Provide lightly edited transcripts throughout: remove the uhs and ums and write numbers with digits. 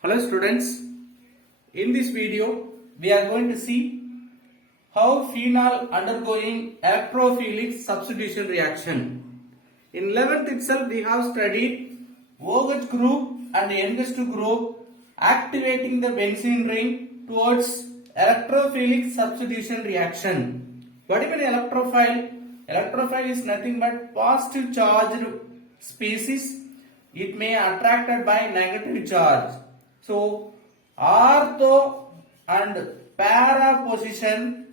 Hello students, in this video we are going to see how phenol undergoing electrophilic substitution reaction. In 11th itself we have studied OH group and NH2 group activating the benzene ring towards electrophilic substitution reaction. What is an electrophile? Electrophile is nothing but positive charged species. It may attracted by negative charge. So, ortho and para position,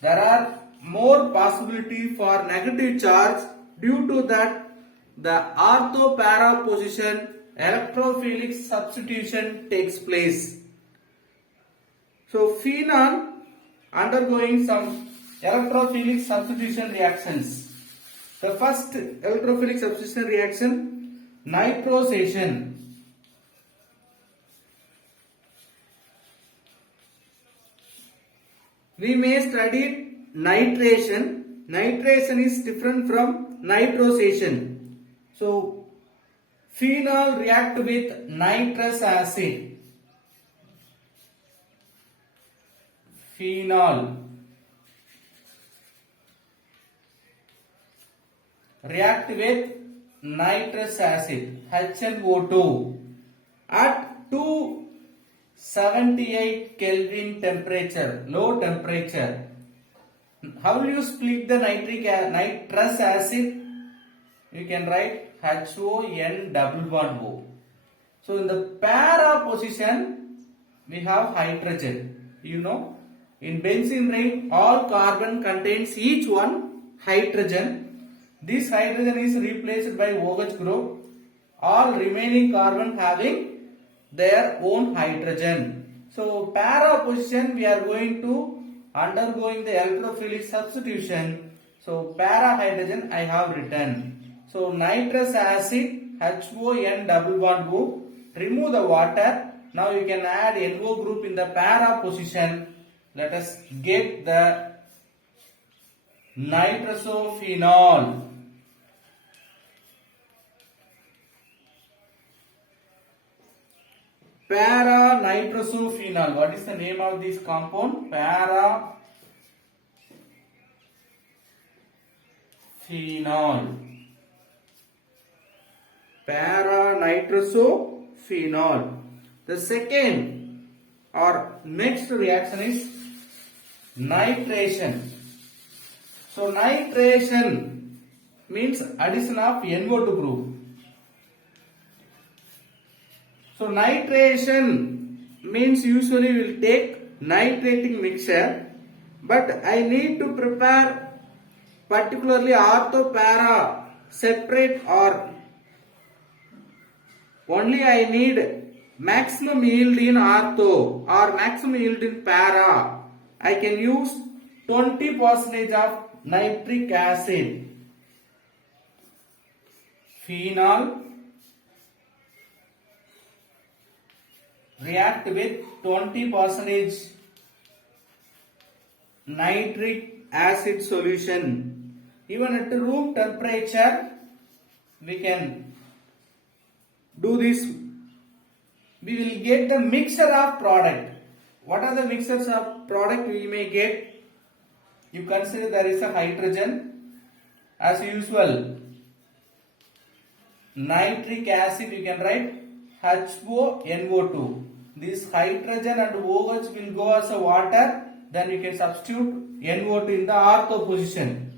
there are more possibility for negative charge. Due to that, the ortho para position electrophilic substitution takes place. So, phenol undergoing some electrophilic substitution reactions. The first electrophilic substitution reaction, nitrosation. We may study nitration. Nitration is different from nitrosation. So, phenol react with nitrous acid. Phenol react with nitrous acid HNO2 at 278 Kelvin temperature, low temperature. How will you split the nitrous acid? You can write HON double bond O. So in the para position we have hydrogen. You know, in benzene ring all carbon contains each one hydrogen. This hydrogen is replaced by OH group. All remaining carbon having their own hydrogen. So para position we are going to undergoing the electrophilic substitution. So para hydrogen I have written. So nitrous acid HON double bond O. Remove the water. Now you can add NO group in the para position. Let us get the nitrosophenol. Para nitrosophenol. What is the name of this compound? Para phenol. Para nitrosophenol. The second or next reaction is nitration. So nitration means addition of NO2 group. So nitration means usually we will take nitrating mixture, but I need to prepare particularly ortho para separate, or only I need maximum yield in ortho or maximum yield in para. I can use 20% of nitric acid. Phenol react with 20% nitric acid solution. Even at room temperature we can do this. We will get the mixture of product. What are the mixtures of product we may get? You consider there is a hydrogen as usual. Nitric acid you can write HONO2. This hydrogen and OH will go as a water, then you can substitute NO2 in the ortho position.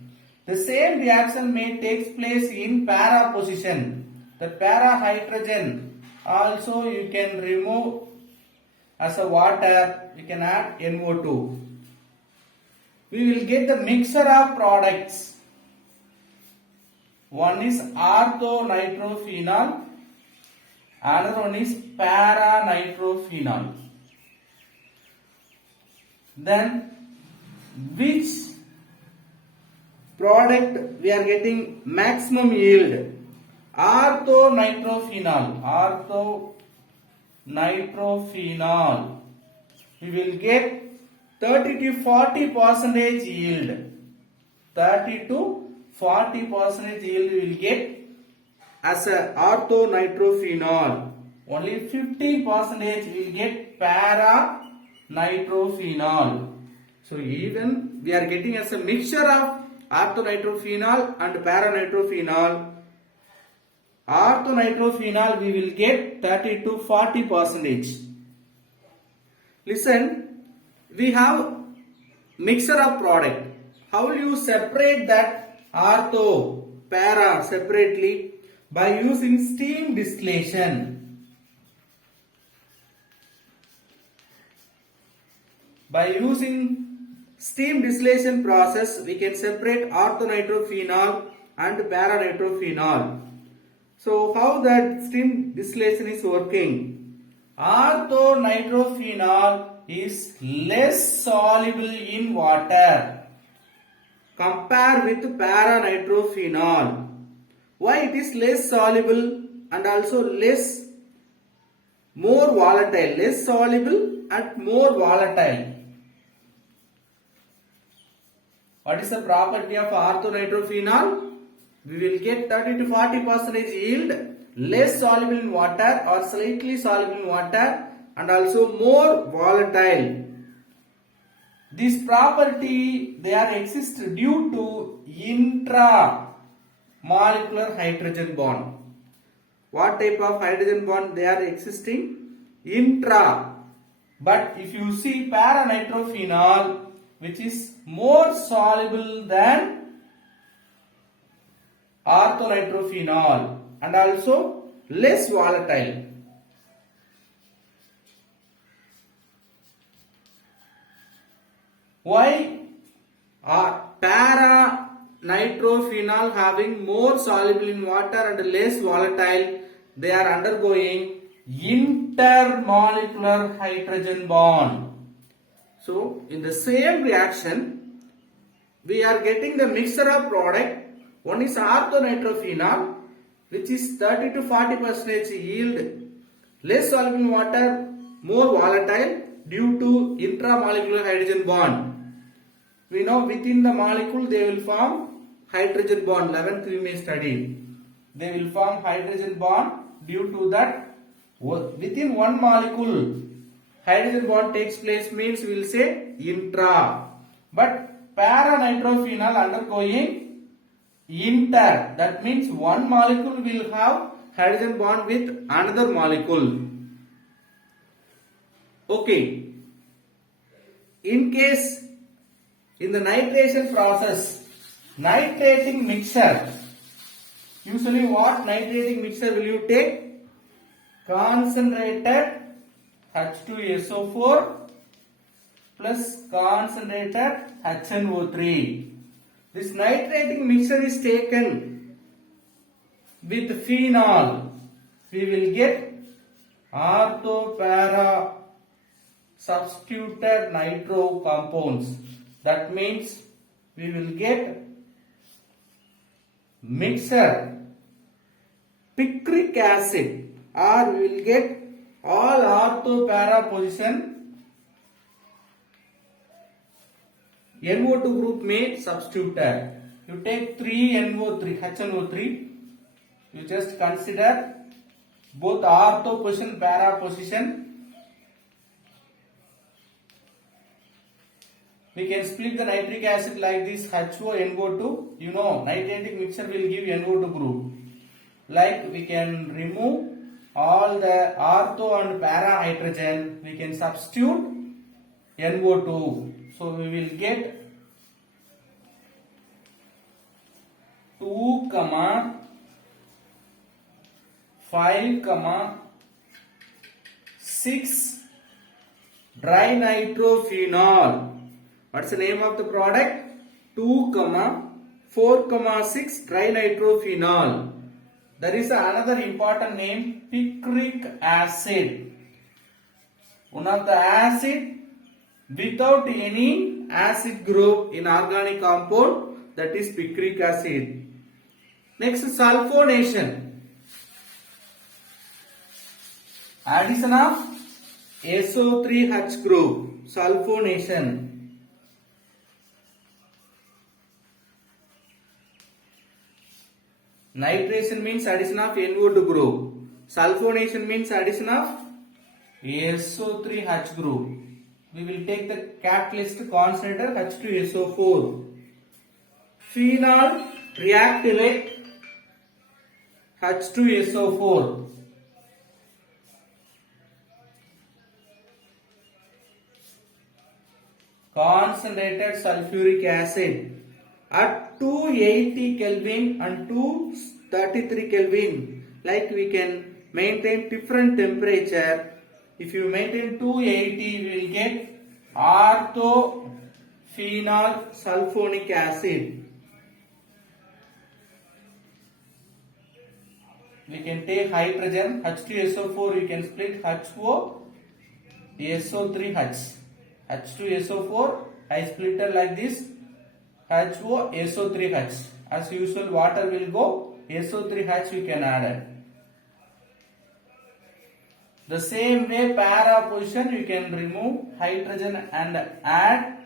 The same reaction may take place in para position. The para hydrogen also you can remove as a water, you can add NO2. We will get the mixture of products. One is orthonitrophenol, another one is para-nitrophenol. Then which product we are getting maximum yield? Orthonitrophenol. Orthonitrophenol. We will get 30 to 40% yield. 30 to 40% yield we will get as a orthonitrophenol. only 15% will get para nitrophenol. So even we are getting as a mixture of orthonitrophenol and para nitrophenol. Orthonitrophenol we will get 30 to 40%. Listen, we have mixture of product. How will you separate that ortho, para separately? By using steam distillation. By using steam distillation process, we can separate orthonitrophenol and para nitrophenol. So how that steam distillation is working? Orthonitrophenol is less soluble in water compared with para nitrophenol. Why it is less soluble and also more volatile, less soluble and more volatile. What is the property of orthonitrophenol? We will get 30 to 40% yield, less soluble in water or slightly soluble in water and also more volatile. This property they are exist due to intramolecular hydrogen bond. What type of hydrogen bond they are existing? Intra. But if you see para nitrophenol, which is more soluble than orthonitrophenol and also less volatile. Why are para nitrophenol having more soluble in water and less volatile? They are undergoing intermolecular hydrogen bond. So in the same reaction, we are getting the mixture of product. One is orthonitrophenol, which is 30 to 40% yield, less soluble in water, more volatile due to intramolecular hydrogen bond. We know within the molecule they will form hydrogen bond. 11th we may study. They will form hydrogen bond. Due to that, within one molecule hydrogen bond takes place, means we will say intra. But para nitrophenol undergoing inter. That means one molecule will have hydrogen bond with another molecule. Okay. In case in the nitration process, nitrating mixture, usually what nitrating mixture will you take? Concentrated H2SO4 plus concentrated HNO3. This nitrating mixture is taken with phenol. We will get ortho-para substituted nitro compounds. That means we will get mixture picric acid, or we will get all ortho-para position NO2 group may substituted. You take 3NO3, HNO3. You just consider both ortho position, para position. We can split the nitric acid like this, HONO2. You know, nitrating mixture will give NO2 group. Like we can remove all the ortho and para hydrogen. We can substitute NO2. So we will get 2, 5, 6 dry nitrophenol. What's the name of the product? 2, 4, 6 dry nitrophenol. There is another important name, picric acid. One of the acid without any acid group in organic compound, that is picric acid. Next, sulfonation. Addition of SO3H group, sulfonation. Nitration means addition of NO2 group. Sulfonation means addition of SO3H group. We will take the catalyst concentrator H2SO4. Phenol reactivate H2SO4. Concentrated sulfuric acid at 280 Kelvin and 233 Kelvin. Like we can maintain different temperature. If you maintain 280, you will get orthophenol sulfonic acid. We can take hydrogen H2SO4. We can split HO SO3H. H2SO4, I split it like this, HO SO3H. As usual, water will go, SO3H we can add it. The same way, para position, you can remove hydrogen and add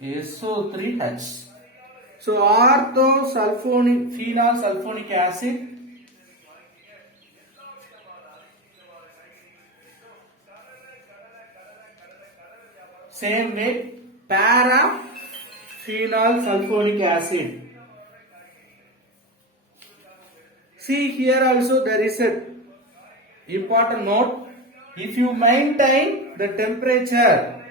SO3H. So, orthosulfonic phenol sulfonic acid same way, paraphenol sulfonic acid. See here also there is a important note. If you maintain the temperature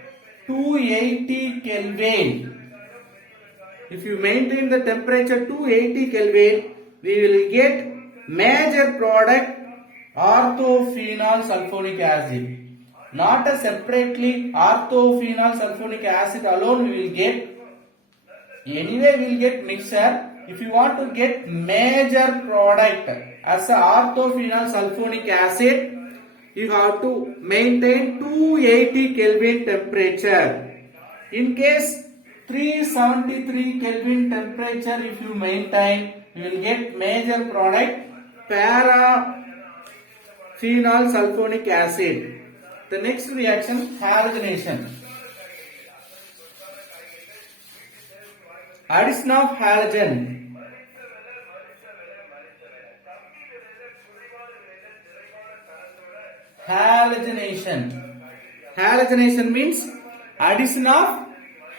280 Kelvin, if you maintain the temperature 280 Kelvin, we will get major product orthophenol sulfonic acid. Not a separately orthophenol sulfonic acid alone we will get. Anyway we will get mixture. If you want to get major product as a orthophenol sulfonic acid, you have to maintain 280 Kelvin temperature. In case 373 Kelvin temperature if you maintain, you will get major product paraphenol sulfonic acid. The next reaction, halogenation. Addition of halogen. Halogenation. Halogenation means addition of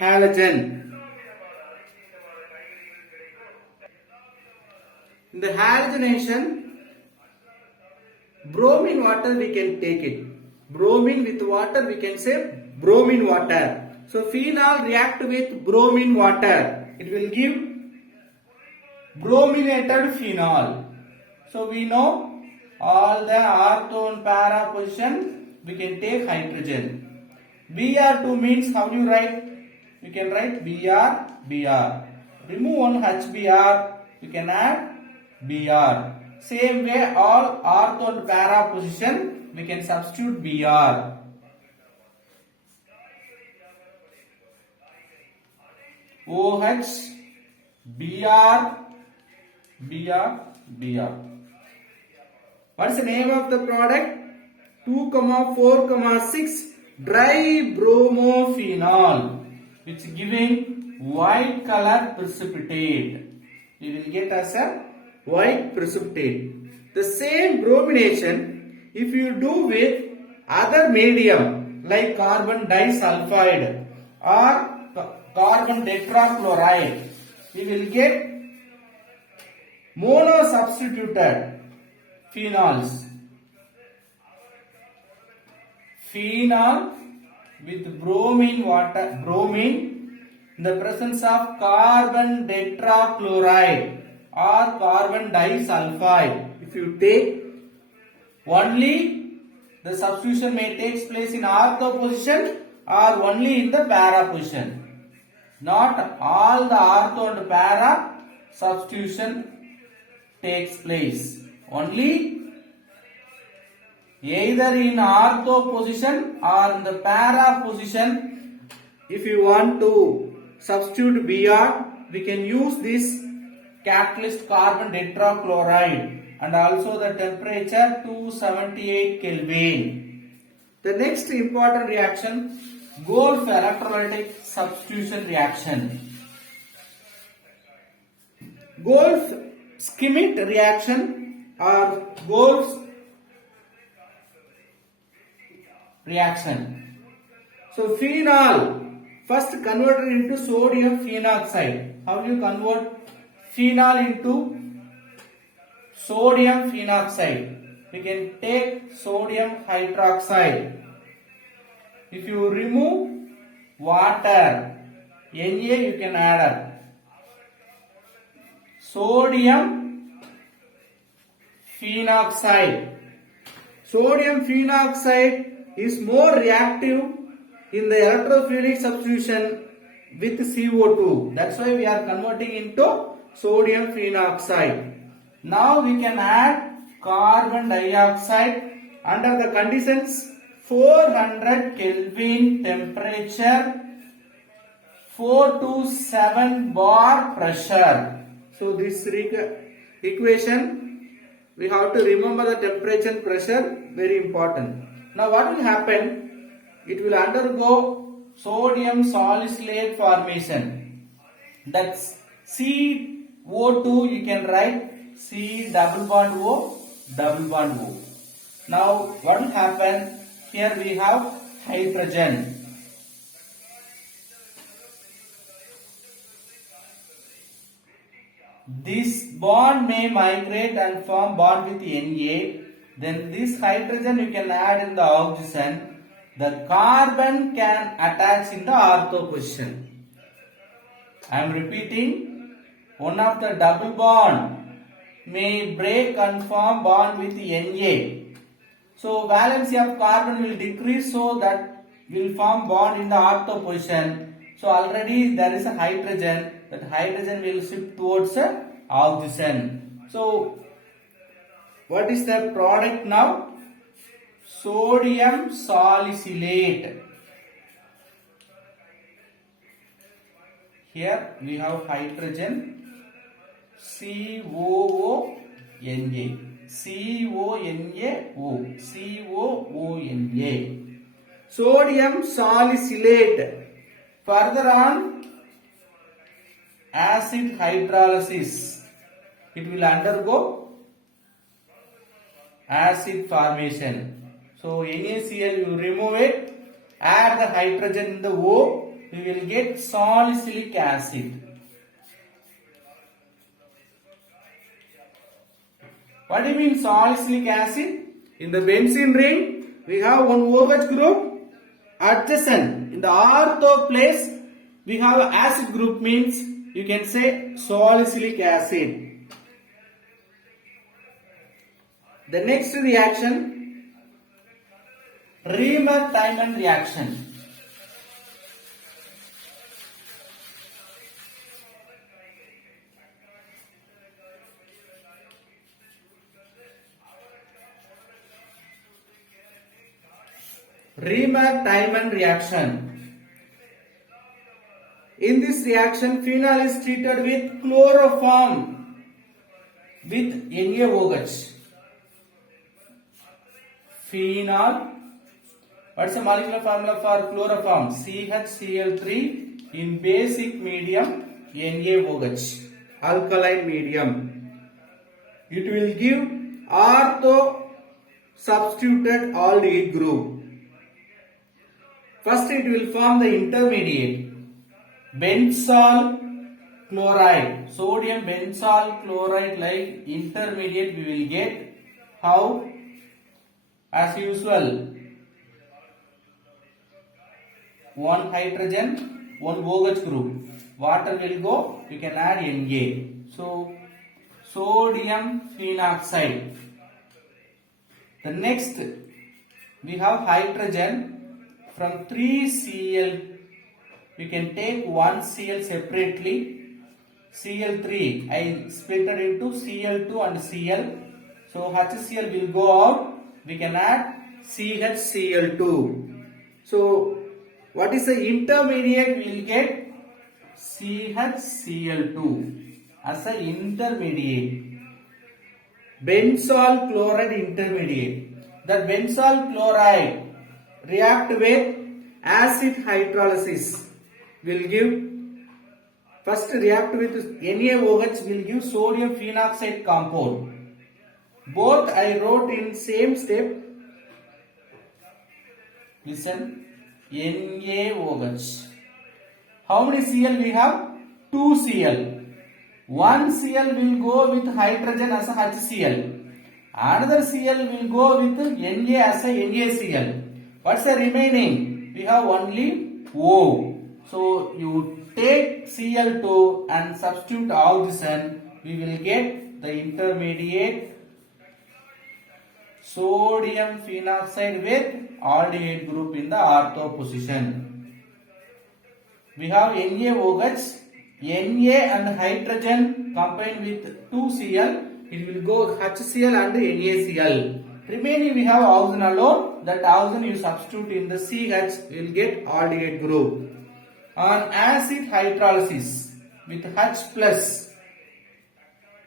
halogen. In the halogenation, bromine water we can take it. Bromine with water we can say bromine water. So phenol react with bromine water. It will give brominated phenol. So we know all the ortho and para position we can take hydrogen. Br2 means how do you write? You can write Br, Br. Remove one HBr, you can add Br. Same way all ortho and para position we can substitute Br. OH, Br, Br, Br. What's the name of the product? 2,4,6 dibromophenol, which giving white color precipitate. We will get as a white precipitate. The same bromination if you do with other medium like carbon disulfide or carbon tetrachloride, we will get monosubstituted phenols. Phenol with bromine water, bromine in the presence of carbon tetrachloride or carbon disulfide. If you take only the substitution may take place in ortho position or only in the para position. Not all the ortho and para substitution takes place. Only either in ortho position or in the para position. If you want to substitute Br, we can use this catalyst carbon tetrachloride and also the temperature 278 Kelvin. The next important reaction, Gold electrolytic substitution reaction. Gold Schmidt reaction or Gold's reaction. So phenol first converted into sodium phenoxide. How do you convert phenol into sodium phenoxide? We can take sodium hydroxide. If you remove water, Na you can add up. Sodium phenoxide. Sodium phenoxide is more reactive in the electrophilic substitution with CO2. That's why we are converting into sodium phenoxide. Now we can add carbon dioxide under the conditions 400 Kelvin temperature, 4 to 7 bar pressure. So this equation we have to remember the temperature and pressure, very important. Now what will happen? It will undergo sodium salicylate formation. That's CO2, you can write C double bond O double bond O. Now what will happen? Here we have hydrogen. This bond may migrate and form bond with Na. Then this hydrogen you can add in the oxygen. The carbon can attach in the ortho position. I am repeating. One of the double bond may break and form bond with Na. So valency of carbon will decrease, so that will form bond in the ortho position. So already there is a hydrogen. That hydrogen will shift towards oxygen. So what is the product now? Sodium salicylate. Here we have hydrogen COONA. Sodium salicylate. Further on, acid hydrolysis. It will undergo acid formation. So NaCl, you remove it, add the hydrogen in the O, you will get salicylic acid. What do you mean salicylic acid? In the benzene ring, we have one OH group. Adjacent, in the ortho place, we have acid group, means you can say salicylic acid. The next reaction, Remer-Tiemann reaction. Remer-Tiemann reaction. In this reaction, phenol is treated with chloroform with NaOH. Phenol. What's the molecular formula for chloroform? CHCl3 in basic medium NaOH, alkaline medium. It will give ortho substituted aldehyde group. First it will form the intermediate benzol chloride, sodium benzol chloride, like intermediate we will get. How? As usual, one hydrogen, one OH group, water will go, you can add Na. So sodium phenoxide. The next we have hydrogen. From 3Cl, we can take 1Cl separately. Cl3, I split it into Cl2 and Cl. So HCl will go out. We can add CHCl2. So what is the intermediate? We will get CHCl2 as an intermediate. Benzol chloride intermediate. That benzol chloride react with acid hydrolysis will give First react with NaOH will give sodium phenoxide compound. Both I wrote in same step. Listen, NaOH. How many Cl we have? 2 Cl. One Cl will go with hydrogen as a HCl. Another Cl will go with Na as a NaCl. What's the remaining? We have only O. So you take Cl2 and substitute oxygen. We will get the intermediate sodium phenoxide with aldehyde group in the ortho position. We have NaOH, Na and hydrogen combined with 2Cl. It will go HCl and NaCl. Remaining we have oxygen alone. That oxygen you substitute in the CH, you will get aldehyde group. On acid hydrolysis with H plus,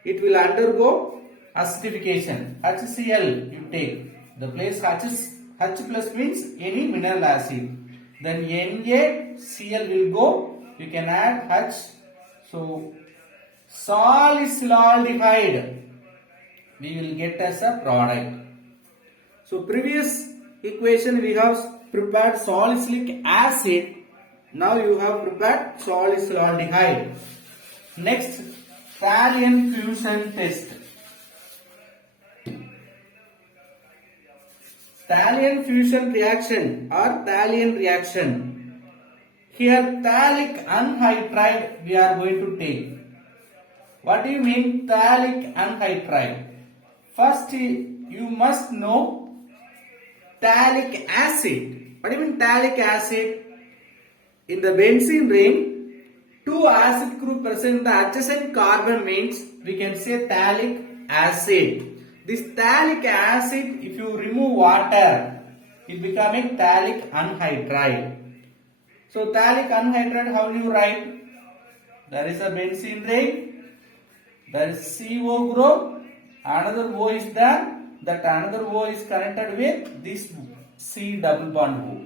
it will undergo acidification. HCl you take. The place H plus means any mineral acid. Then NaCl will go. You can add H. So salicylaldehyde we will get as a product. So previous equation we have prepared salicylic acid. Now you have prepared salicylaldehyde. Next, thallium fusion test. Thallium fusion reaction or thallium reaction. Here phthalic anhydride we are going to take. What do you mean phthalic anhydride? First you must know phthalic acid. What do you mean phthalic acid? In the benzene ring, 2 acid group present in the adjacent carbon means we can say phthalic acid. This phthalic acid, if you remove water, it becoming phthalic anhydride. So phthalic anhydride, how do you write? There is a benzene ring, there is CO group, another O is there, that another O is connected with this C double bond O.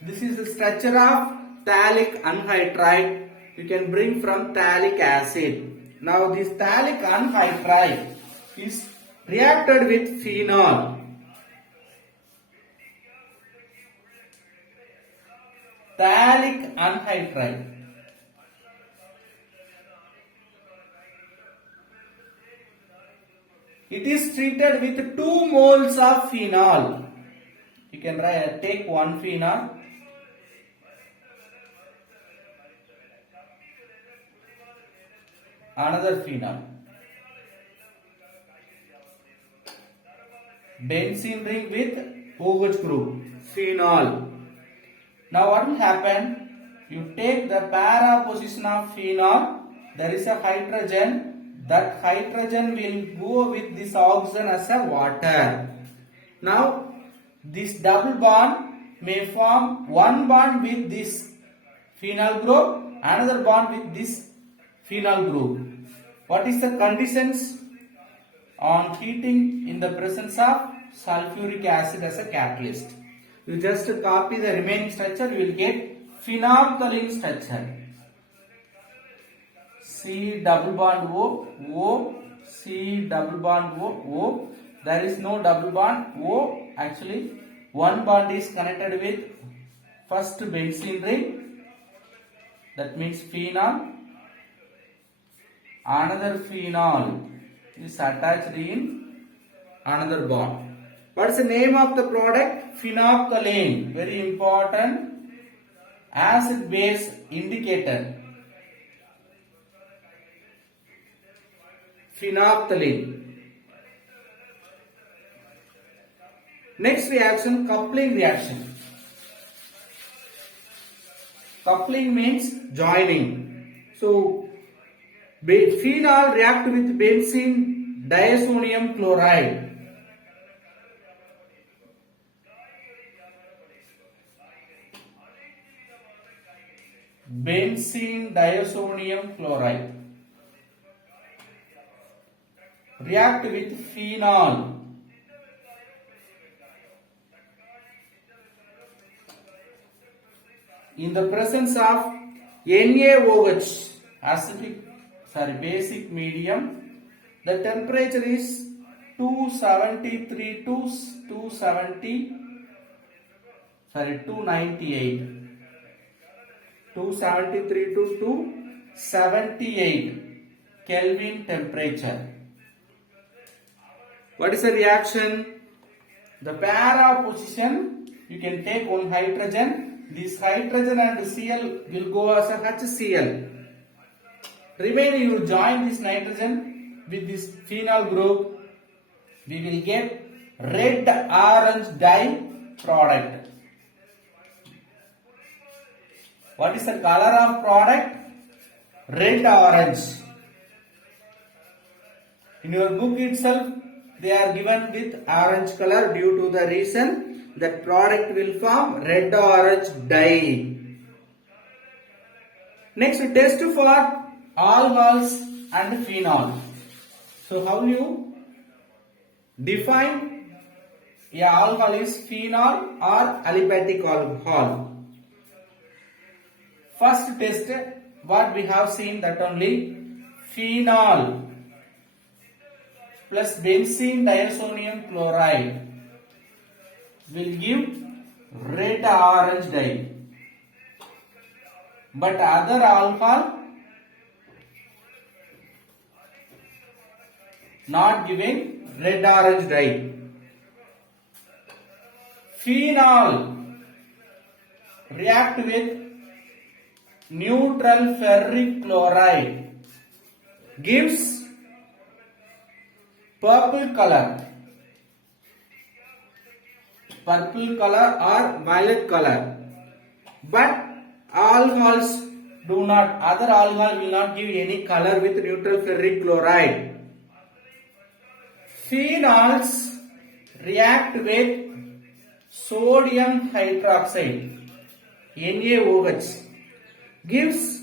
This is the structure of phthalic anhydride. You can bring from phthalic acid. Now this phthalic anhydride is reacted with phenol. Phthalic anhydride. It is treated with 2 moles of phenol. You can take 1 phenol. Another phenol. Benzene ring with OH group. Phenol. Now what will happen? You take the para position of phenol. There is a hydrogen. That hydrogen will go with this oxygen as a water. Now this double bond may form one bond with this phenol group, another bond with this phenol group. What is the conditions? On heating in the presence of sulfuric acid as a catalyst. You just copy the remaining structure, you will get phenolphthalein structure. C double bond O, O, C double bond O, O. There is no double bond O. Actually, one bond is connected with first benzene ring. That means phenol. Another phenol is attached in another bond. What's the name of the product? Phenolphthalein. Very important. Acid base indicator. Phenolphthalein. Next reaction, coupling reaction. Coupling means joining. So phenol react with benzene diazonium chloride. Benzene diazonium chloride. React with phenol. In the presence of NaOH acidic, basic, medium. The temperature is 273 to 298. 273 to 278 Kelvin temperature. What is the reaction? The pair of position, you can take one hydrogen. This hydrogen and Cl will go as a HCl. Remaining, you join this nitrogen with this phenol group. We will get red orange dye product. What is the color of product? Red orange. In your book itself, they are given with orange color due to the reason that product will form red orange dye. Next, test for alcohols and phenol. So how you define a alcohol is phenol or aliphatic alcohol? First test, what we have seen, that only phenol plus benzene diazonium chloride will give red orange dye, but other alcohol not giving red orange dye. Phenol react with neutral ferric chloride, gives purple color or violet color, but alcohols do not, other alcohol will not give any color with neutral ferric chloride. Phenols react with sodium hydroxide, NaOH, gives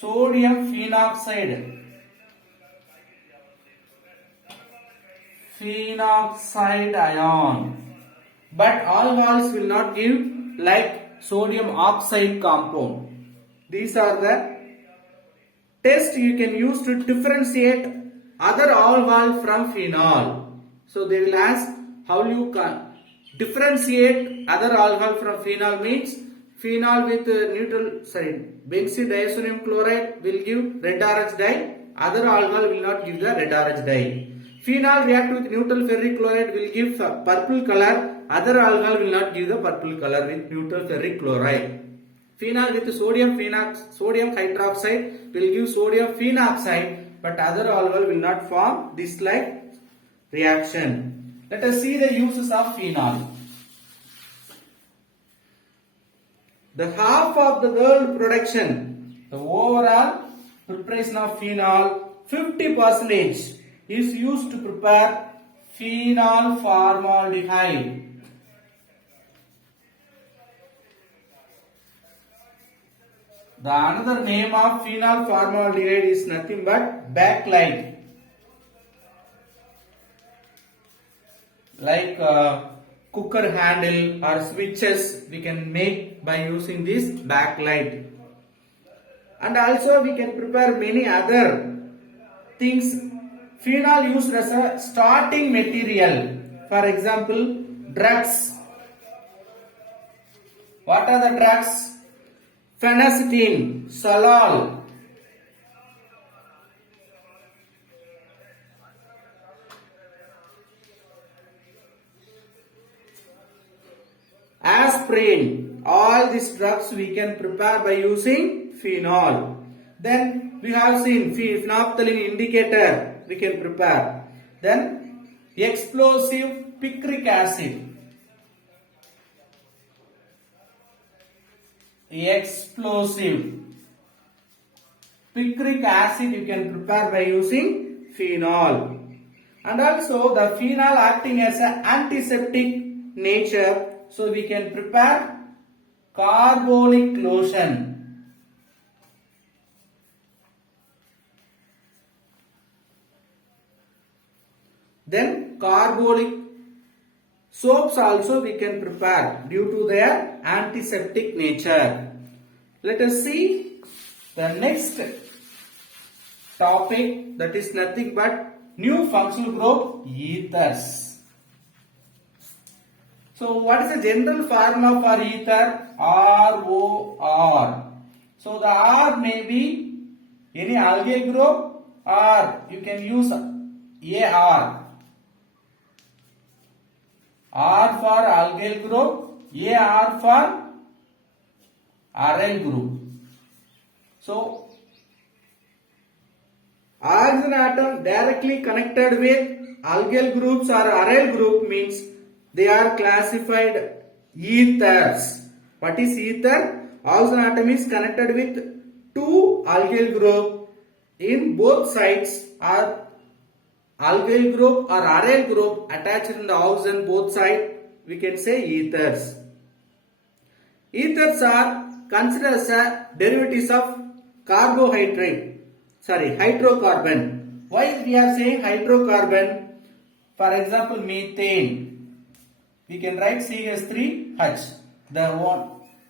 sodium phenoxide ion, but alcohols will not give like sodium oxide compound. These are the tests you can use to differentiate other alcohol from phenol. So they will ask how you can differentiate other alcohol from phenol. Means phenol with benzene diazonium chloride will give red orange dye, other alcohol will not give the red orange dye. Phenol react with neutral ferric chloride will give purple color, other alcohol will not give the purple color with neutral ferric chloride. Phenol with sodium hydroxide will give sodium phenoxide, but other alcohol will not form this like reaction. Let us see the uses of phenol. The half of the world production, the overall preparation of phenol, 50% is used to prepare phenol formaldehyde. The another name of phenol formaldehyde is nothing but backlight. Like cooker handle or switches we can make by using this backlight. And also we can prepare many other things. Phenol used as a starting material. For example, drugs. What are the drugs? Phenacetin, Solol. Aspirin. All these drugs we can prepare by using phenol. Then we have seen phenolphthalein indicator we can prepare. Then explosive picric acid. Explosive picric acid you can prepare by using phenol. And also the phenol acting as an antiseptic nature, so we can prepare carbolic lotion. Then carbolic soaps also we can prepare due to their antiseptic nature. Let us see the next topic, that is nothing but new functional group ethers. So what is the general formula for ether? ROR. So the R may be any alkyl group or you can use AR. R for alkyl group, AR for aryl group. So oxygen atom directly connected with alkyl groups or aryl group means they are classified ethers. What is ether? Oxygen atom is connected with two alkyl group in both sides, or alkyl group or aryl group attached in the oxygen both sides, we can say ethers. Ethers are considered as derivatives of hydrocarbon. Why we are saying hydrocarbon? For example, methane. We can write CH3H. The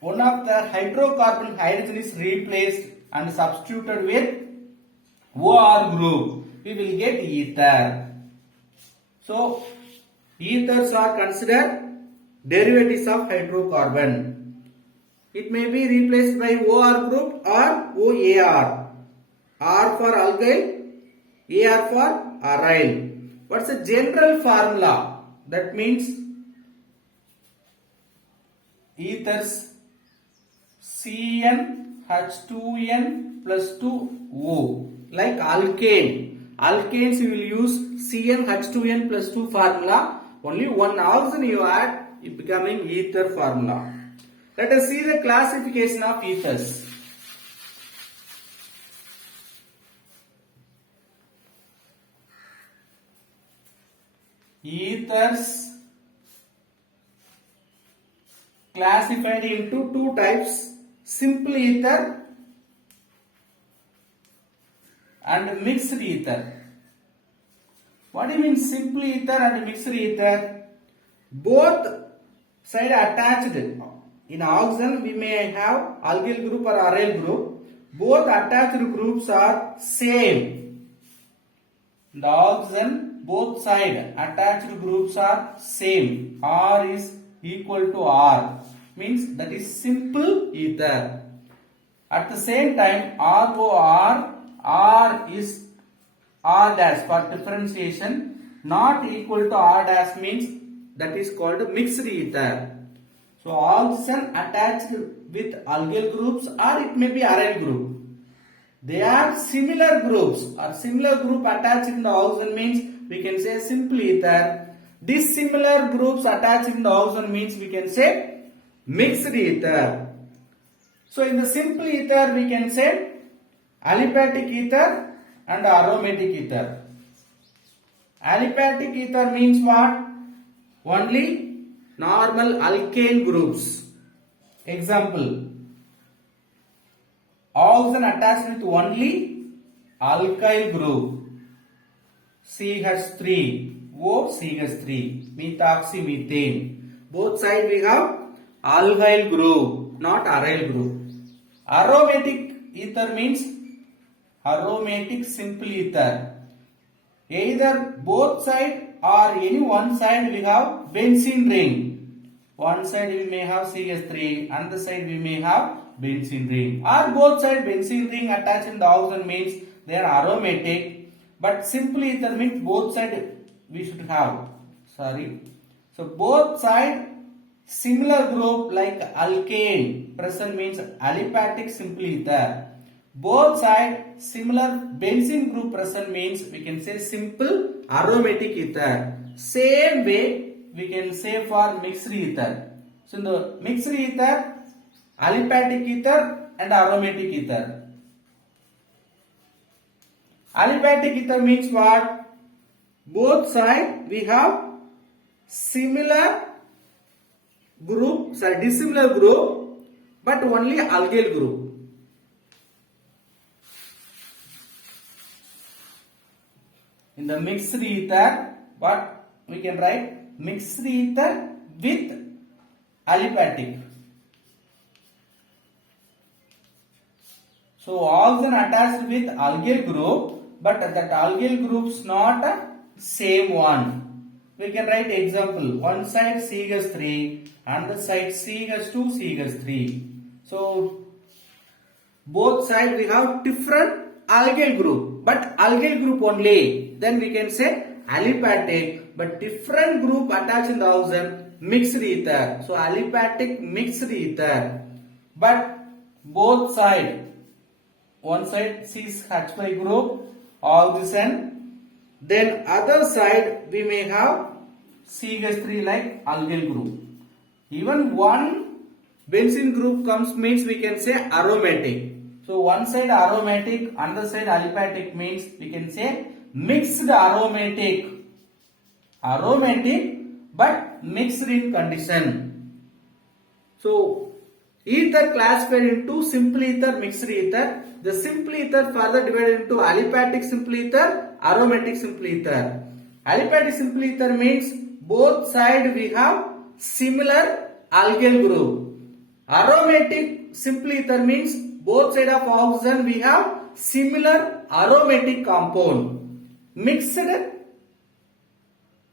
one of the hydrocarbon hydrogen is replaced and substituted with OR group. We will get ether. So, ethers are considered derivatives of hydrocarbon. It may be replaced by OR group or OAR. R for alkyl, AR for aryl. What's the general formula? That means ethers CnH2n plus 2O. Like alkane. Alkanes you will use CnH2n plus 2 formula. Only one oxygen you add, it becoming ether formula. Let us see the classification of ethers. Ethers classified into two types, simple ether and mixed ether. What do you mean simple ether and mixed ether? Both side attached. In oxygen we may have alkyl group or aryl group. Both attached groups are same. In the oxygen both side attached groups are same. R is equal to R. Means that is simple ether. At the same time ROR, R is R dash for differentiation, not equal to R dash means that is called mixed ether. So oxygen attached with alkyl groups or it may be aryl group. They are similar groups or similar group attached in the oxygen means we can say simple ether. Dissimilar groups attached in the oxygen means we can say mixed ether. So in the simple ether we can say aliphatic ether and aromatic ether. Aliphatic ether means what? Only normal alkane groups. Example, oxygen attached with only alkyl group CH3O CH3 methoxymethane. Both sides we have alkyl group, not aryl group. Aromatic ether means aromatic simple ether. Either both side or any one side we have benzene ring. One side we may have CH3, another side we may have benzene ring. Or both side benzene ring attached in the oxygen means they are aromatic. But simple ether means both side we should have. So both side similar group like alkane present means aliphatic simple ether. Both side similar benzene group present means we can say simple aromatic ether. Same way we can say for mixed ether. So in the mixed ether, aliphatic ether and aromatic ether. Aliphatic ether means what? Both side we have similar group, dissimilar group, but only alkyl group. In the mixed ether, what we can write? Mixed ether with aliphatic. So oxygen attached with alkyl group, but that alkyl groups not same one. We can write example. One side CH3 and the side CH2, CH3. So both sides we have different alkyl group, but alkyl group only. Then we can say aliphatic, but different group attached in the oxygen, mixed ether. So aliphatic mixed ether. But both side, one side is H5 group, oxygen. Then other side we may have CH3 like alkyl group. Even one benzene group comes means we can say aromatic. So one side aromatic, another side aliphatic means we can say mixed aromatic. Aromatic but mixed in condition. So ether classified into simple ether, mixed ether. The simple ether further divided into aliphatic simple ether, aromatic simple ether. Aliphatic simple ether means both sides we have similar alkyl group. Aromatic simple ether means both sides of oxygen we have similar aromatic compound. Mixed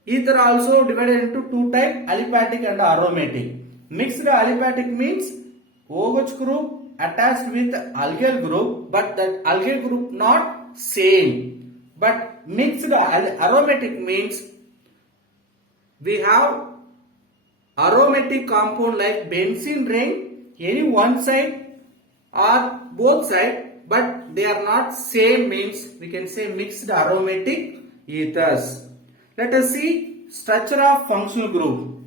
ether also divided into two types, aliphatic and aromatic. Mixed aliphatic means OH group attached with alkyl group, but that alkyl group not same. But mixed aromatic means we have aromatic compound like benzene ring, any one side or both side, but they are not same means we can say mixed aromatic ethers. Let us see structure of functional group.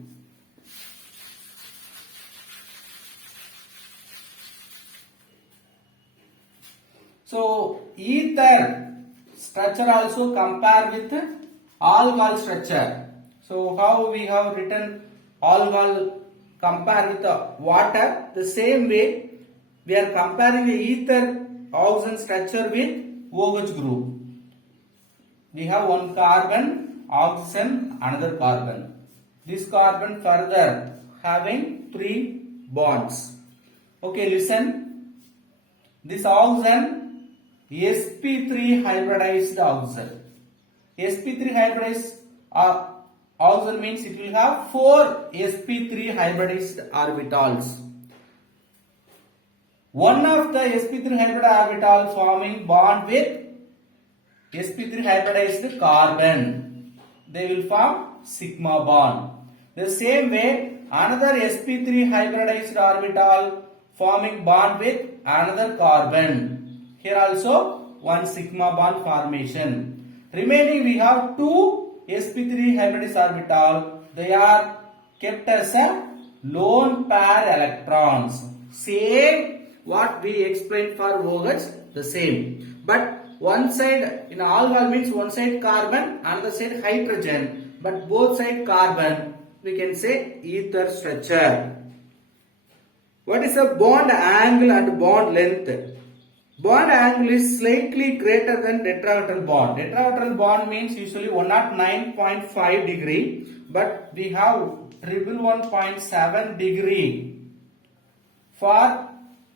So ether structure also compare with alcohol structure. So how we have written alcohol compare with the water, the same way we are comparing the ether oxygen structure with OH group. We have one carbon, oxygen, another carbon. This carbon further having 3 bonds. Okay, listen. This oxygen sp3 hybridized oxygen. sp3 hybridized oxygen means it will have 4 sp3 hybridized orbitals. One of the sp3 hybridized orbital forming bond with sp3 hybridized carbon. They will form sigma bond. The same way another sp3 hybridized orbital forming bond with another carbon. Here also one sigma bond formation. Remaining we have 2 sp3 hybridized orbital. They are kept as a lone pair electrons. Same what we explained for OH, the same. But one side in alcohol means one side carbon, another side hydrogen. But both side carbon, we can say ether structure. What is the bond angle and bond length? Bond angle is slightly greater than tetrahedral bond. Tetrahedral bond means usually 109.5 degree, but we have 111.7 degree for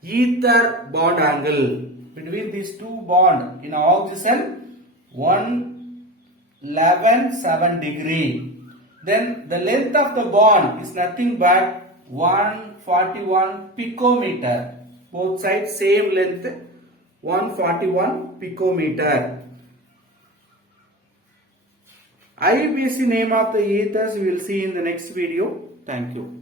ether bond angle. Between these two bonds in oxygen 111.7 degree. Then the length of the bond is nothing but 141 picometer. Both sides same length, 141 picometer. IUPAC name of the ethers we will see in the next video. Thank you.